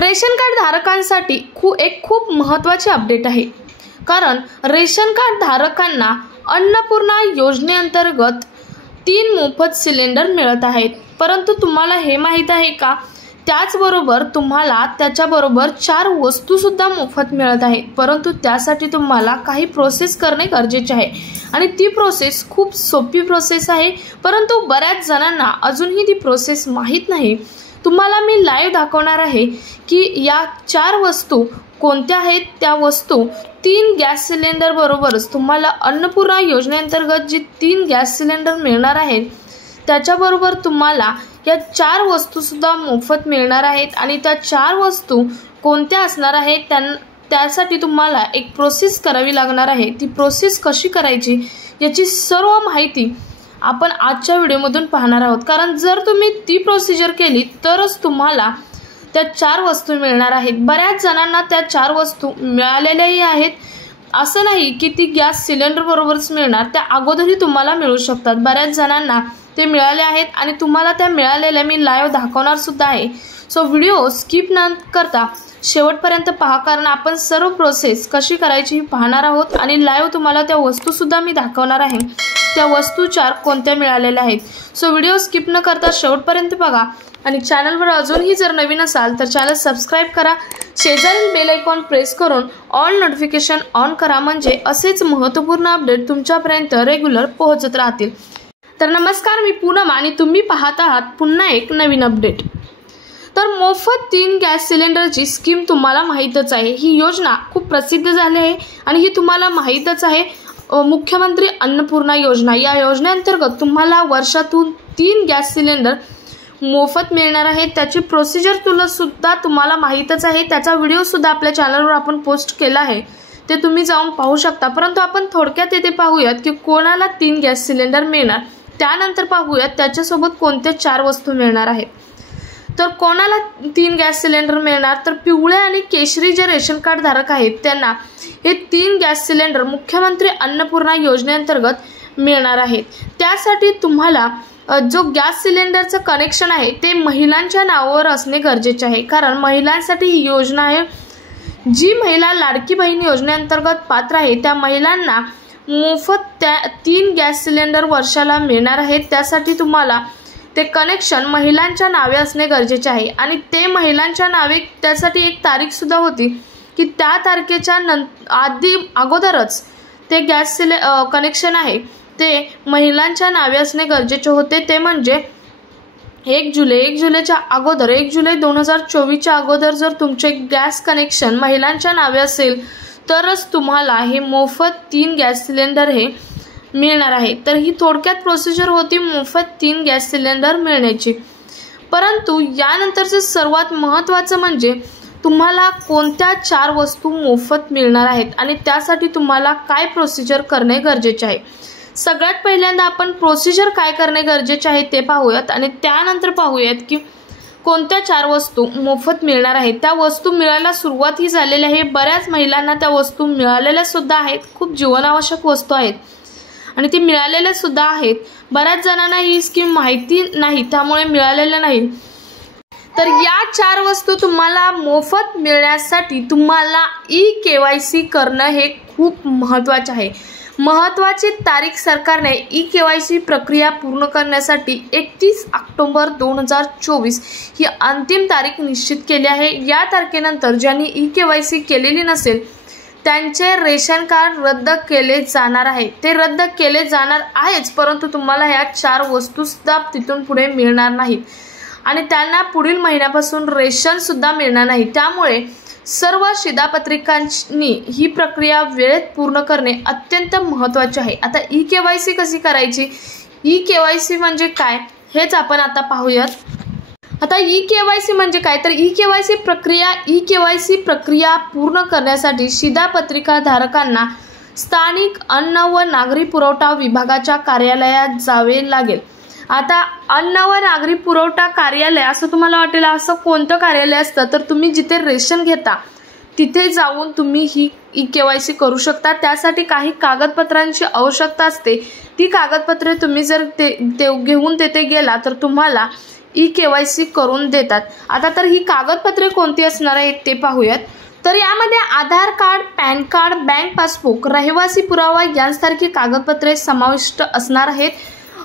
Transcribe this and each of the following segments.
Ration card धारकांसाठी खूप महत्त्वाची अपडेट आहे। कारण रेशन कार्ड धारकांना अन्नपूर्णा योजनेअंतर्गत 3 मोफत सिलेंडर मिळत आहेत। परंतु तुम्हाला हे माहित आहे का, त्याचबरोबर तुम्हाला त्याच्याबरोबर 4 वस्तू सुद्धा मोफत मिळत आहेत। परंतु त्यासाठी तुम्हाला काही प्रोसेस करणे गरजेचे आहे आणि ती प्रोसेस खूप सोपी प्रोसेस आहे, परंतु बऱ्याच जणांना अजूनही ती प्रोसेस माहीत नाही। तुम्हाला मी लाईव्ह दाखवणार आहे की या 4 वस्तू कोणत्या आहेत। त्या वस्तू 3 गॅस सिलेंडर बरोबरच तुम्हाला अन्नपूर्णा योजनेअंतर्गत जी 3 गॅस सिलेंडर मिळणार आहेत त्याच्याबरोबर तुम्हाला या 4 वस्तू सुद्धा मोफत मिळणार आहेत। आणि त्या 4 वस्तू कोणत्या असणार आहेत त्यासाठी तुम्हाला एक प्रोसेस करावी लागणार आहे। ती प्रोसेस कशी करायची याची सर्व माहिती आपण आजच्या व्हिडिओमधून पाहणार आहोत। कारण जर तुम्ही ती प्रोसिजर केली तरच तुम्हाला त्या 4 वस्तू मिळणार आहेत। बऱ्याच जणांना त्या 4 वस्तू मिळालेल्याही आहेत, असं नाही की ती गॅस सिलेंडर बरोबरच मिळणार, त्या अगोदरही तुम्हाला मिळू शकतात। बऱ्याच जणांना ते मिळाले आहेत आणि तुम्हाला त्या मिळालेल्या मी लाईव्ह दाखवणार सुद्धा आहे। सो व्हिडिओ स्किप न करता शेवटपर्यंत पहा, कारण आपण सर्व प्रोसेस कशी करायची पाहणार आहोत आणि लाईव्ह तुम्हाला त्या वस्तू सुद्धा मी दाखवणार आहे, त्या वस्तू 4 कोणत्या मिळालेल्या आहेत। सो व्हिडिओ स्किप न करता शेवटपर्यंत बघा आणि चॅनलवर अजूनही जर नवीन असाल तर चॅनल सबस्क्राइब करा, शेजारील बेल आयकॉन प्रेस करून ऑल नोटिफिकेशन ऑन करा, म्हणजे असेच महत्त्वपूर्ण अपडेट तुमच्यापर्यंत रेग्युलर पोहोचत राहतील। तर नमस्कार, मी पूनम आणि तुम्ही पाहत आहात पुन्हा एक नवीन अपडेट। तर मोफत 3 गॅस सिलेंडरची स्कीम तुम्हाला माहीतच आहे। ही योजना खूप प्रसिद्ध झाली आहे आणि ही तुम्हाला माहीतच आहे, मुख्यमंत्री अन्नपूर्णा योजना। या योजनेअंतर्गत तुम्हाला वर्षातून 3 गॅस सिलेंडर मोफत मिळणार आहे। त्याची प्रोसिजर सुद्धा तुम्हाला माहीतच आहे, त्याचा व्हिडिओ सुद्धा आपल्या चॅनलवर आपण पोस्ट केला आहे, ते तुम्ही जाऊन पाहू शकता। परंतु आपण थोडक्यात येथे पाहूयात की कोणाला 3 गॅस सिलेंडर मिळणार, त्यानंतर पाहूयात त्याच्यासोबत कोणत्या 4 वस्तू मिळणार आहेत। तर कोणाला 3 गॅस सिलेंडर मिळणार, तर पिवळे आणि केशरी जे रेशन कार्ड धारक आहेत त्यांना हे 3 गॅस सिलेंडर मुख्यमंत्री अन्नपूर्णा योजनेअंतर्गत मिळणार आहेत। त्यासाठी तुम्हाला जो गॅस सिलेंडरचं कनेक्शन आहे ते महिलांच्या नावावर असणे गरजेचे आहे। कारण महिलांसाठी ही योजना आहे, जी महिला लाडकी बहीण योजनेअंतर्गत पात्र आहे त्या महिलांना मोफत 3 गॅस सिलेंडर वर्षाला मिळणार आहेत। त्यासाठी तुम्हाला ते कनेक्शन महिलांच्या नावे असणे गरजेचे आहे आणि ते महिलांच्या नावे त्यासाठी एक तारीख सुद्धा होती की त्या तारखेच्या अगोदरच ते गॅस कनेक्शन आहे ते महिलांच्या नावे असणे गरजेचे होते। ते म्हणजे 1 जुलैच्या अगोदर, 1 जुलै 2024च्या अगोदर जर तुमचे गॅस कनेक्शन महिलांच्या नावे असेल तरच तुम्हाला हे मोफत 3 गॅस सिलेंडर हे मिळणार आहे। तर ही थोडक्यात प्रोसिजर होती मोफत 3 गॅस सिलेंडर मिळण्याची। परंतु यानंतरचं सर्वात महत्त्वाचं म्हणजे तुम्हाला कोणत्या 4 वस्तू मोफत मिळणार आहेत आणि त्यासाठी तुम्हाला काय प्रोसिजर करणे गरजेचे आहे। सगळ्यात पहिल्यांदा आपण प्रोसिजर काय करणे गरजेचे आहे ते पाहूयात आणि त्यानंतर पाहूयात की कोणत्या 4 वस्तू मोफत मिळणार आहेत। त्या वस्तू मिळायला सुरुवातही झालेली आहे, बऱ्याच महिलांना त्या वस्तू मिळालेल्या सुद्धा आहेत, खूप जीवनावश्यक वस्तू आहेत आणि ती मिळालेल्या सुद्धा आहेत। बऱ्याच जणांना ही स्कीम माहिती नाही, त्यामुळे मिळालेल्या नाही। तर या 4 वस्तू तुम्हाला मोफत मिळण्यासाठी तुम्हाला ई-KYC करणं हे खूप महत्त्वाचे आहे। महत्त्वाची तारीख सरकारने ई-KYC प्रक्रिया पूर्ण करण्यासाठी 31 ऑक्टोबर 2024 ही अंतिम तारीख निश्चित केली आहे। या तारखेनंतर ज्यांनी ई-KYC केलेली नसेल त्यांचे रेशन कार्ड रद्द केले जाणार आहे। ते रद्द केले जाणार आहेच, परंतु तुम्हाला ह्या 4 वस्तू सुद्धा तिथून पुढे मिळणार नाहीत आणि त्यांना पुढील महिन्यापासून रेशन सुद्धा मिळणार नाही। त्यामुळे सर्व शिधापत्रिकांनी ही प्रक्रिया वेळेत पूर्ण करणे अत्यंत महत्त्वाचे आहे। आता ई-KYC कशी करायची, ई-KYC म्हणजे काय हेच आपण आता पाहूयात। आता ई-KYC म्हणजे काय, तर ई-KYC प्रक्रिया पूर्ण करण्यासाठी शिधापत्रिका धारकांना स्थानिक अन्न व नागरी पुरवठा विभागाच्या कार्यालयात जावे लागेल। आता अन्न व नागरी पुरवठा कार्यालय असं तुम्हाला वाटेल असं कोणतं कार्यालय असतं, तर तुम्ही जिथे रेशन घेता तिथे जाऊन तुम्ही ही ई-KYC करू शकता। त्यासाठी काही कागदपत्रांची आवश्यकता असते, ती कागदपत्रे तुम्ही जर ते घेऊन तिथे गेला तर तुम्हाला ई-KYC करून देतात। आता तर ही कागदपत्रे कोणती असणार आहेत ते पाहूयात। तर यामध्ये Aadhaar card, PAN card, bank passbook, रहिवासी पुरावा यांसारखी कागदपत्रे समाविष्ट असणार आहेत।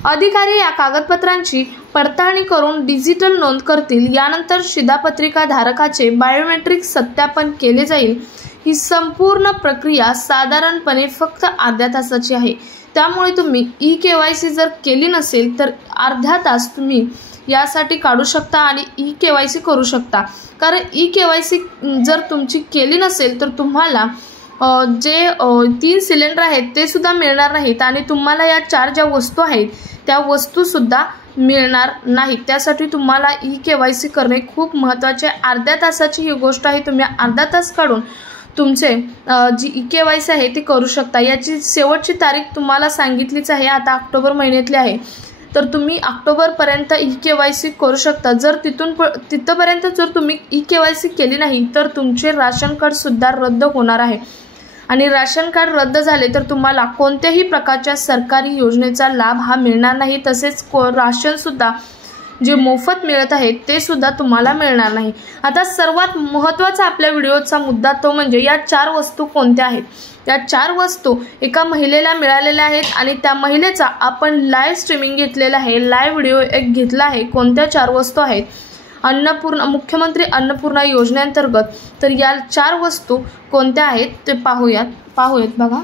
अधिकारी या कागदपत्रांची पडताळणी करून डिजिटल नोंद करतील। यानंतर शिधापत्रिका धारकाचे बायोमेट्रिक सत्यापन केले जाईल। ही संपूर्ण प्रक्रिया साधारणपणे फक्त अर्ध्या तासाची आहे। त्यामुळे तुम्ही ई-KYC जर केली नसेल तर अर्धा तास तुम्ही यासाठी काढू शकता आणि ई-KYC करू शकता। कारण ई-KYC जर तुमची केली नसेल तर तुम्हाला जे 3 सिलेंडर आहेत ते सुद्धा मिळणार नाहीत आणि तुम्हाला या 4 ज्या वस्तू आहेत त्या वस्तू सुद्धा मिळणार नाहीत। त्यासाठी तुम्हाला ई-KYC करणे खूप महत्त्वाचे आहे। अर्ध्या तासाची ही गोष्ट आहे। तुम्ही अर्धा तास काढून तुमचे जी ई-KYC आहे ती करू शकता। याची शेवटची तारीख तुम्हाला सांगितलीच आहे, आता ऑक्टोबर महिन्यातली आहे। तर तुम्ही ऑक्टोबरपर्यंत ई-KYC करू शकता। जर तिथपर्यंत जर तुम्ही ई-KYC केली नाही तर तुमचे राशन कार्ड सुद्धा रद्द होणार आहे आणि राशन कार्ड रद्द झाले तर तुम्हाला कोणत्याही प्रकारच्या सरकारी योजनेचा लाभ हा मिळणार नाही। तसेच राशन सुद्धा जे मोफत मिळत आहे ते सुद्धा तुम्हाला मिळणार नाही। आता सर्वात महत्त्वाचा आपल्या व्हिडिओचा मुद्दा तो म्हणजे या 4 वस्तू कोणत्या आहेत। या 4 वस्तू एका महिलेला मिळालेल्या आहेत आणि त्या महिलेचा आपण लाईव्ह स्ट्रीमिंग घेतलेला आहे, लाईव्ह व्हिडिओ एक घेतला आहे। कोणत्या 4 वस्तू आहेत? मुख्यमंत्री अन्नपूर्णा योजनेअंतर्गत। तर या 4 वस्तू कोणत्या आहेत ते पाहूयात बघा।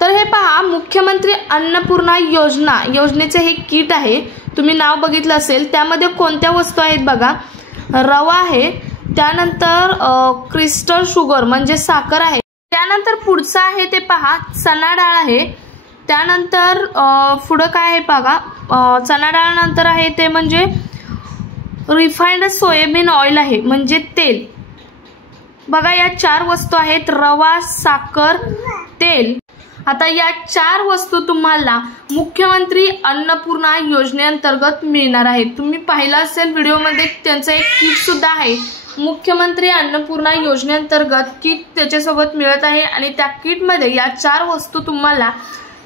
तर हे पहा, मुख्यमंत्री अन्नपूर्णा योजनेचे हे किट आहे। तुम्ही नाव बघितलं असेल, त्यामध्ये कोणत्या वस्तू आहेत बघा। रवा आहे, त्यानंतर क्रिस्टल शुगर म्हणजे साखर आहे, त्यानंतर पुढचं आहे ते पहा चणा डाळ आहे, त्यानंतर पुढं काय आहे बघा, चणा डाळ नंतर आहे ते म्हणजे रिफाइंड सोयाबीन ऑइल आहे म्हणजे तेल। बघा या 4 वस्तू आहेत, रवा, साखर, तेल। आता या 4 वस्तू तुम्हाला मुख्यमंत्री अन्नपूर्णा योजनेअंतर्गत मिळणार आहेत। तुम्ही पाहिलं असेल व्हिडिओमध्ये त्यांचं एक किट सुद्धा आहे। मुख्यमंत्री अन्नपूर्णा योजनेअंतर्गत किट त्याच्यासोबत मिळत आहे आणि त्या किटमध्ये या 4 वस्तू तुम्हाला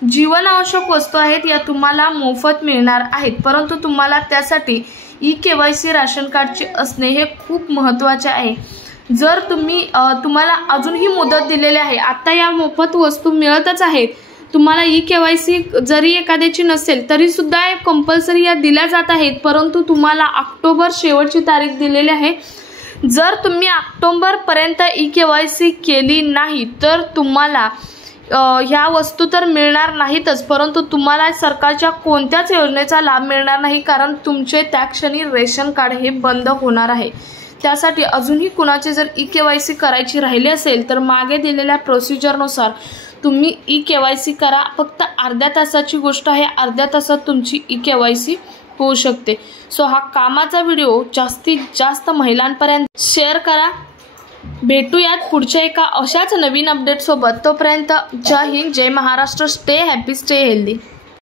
जीवनावश्यक वस्तू आहेत, या तुम्हाला मोफत मिळणार आहेत। परंतु तुम्हाला त्यासाठी ई-KYC राशन कार्डचे असणे हे खूप महत्त्वाचे आहे। जर तुम्हाला अजूनही मुदत दिलेली आहे, आता या मोफत वस्तू मिळतच आहेत। तुम्हाला ई-KYC जरी एखाद्याची नसेल तरी सुद्धा कंपल्सरी या दिल्या जात आहेत, परंतु तुम्हाला ऑक्टोबर शेवटची तारीख दिलेली आहे। जर तुम्ही ऑक्टोबरपर्यंत ई-KYC केली नाही तर तुम्हाला ह्या वस्तू तर मिळणार नाहीतच, परंतु तुम्हाला सरकारच्या कोणत्याच योजनेचा लाभ मिळणार नाही, कारण तुमचे त्या क्षणी रेशन कार्ड हे बंद होणार आहे। त्यासाठी अजूनही कुणाचे जर ई-KYC करायची राहिली असेल तर मागे दिलेल्या प्रोसिजरनुसार तुम्ही ई-KYC करा। फक्त अर्ध्या तासाची गोष्ट आहे, अर्ध्या तासात तुमची ई-KYC होऊ शकते। सो हा कामाचा व्हिडिओ जास्तीत जास्त महिलांपर्यंत शेअर करा। भेटूयात पुढच्या एका अशाच नवीन अपडेट सोबत। तोपर्यंत जय हिंद, जय Maharashtra, stay happy, stay healthy.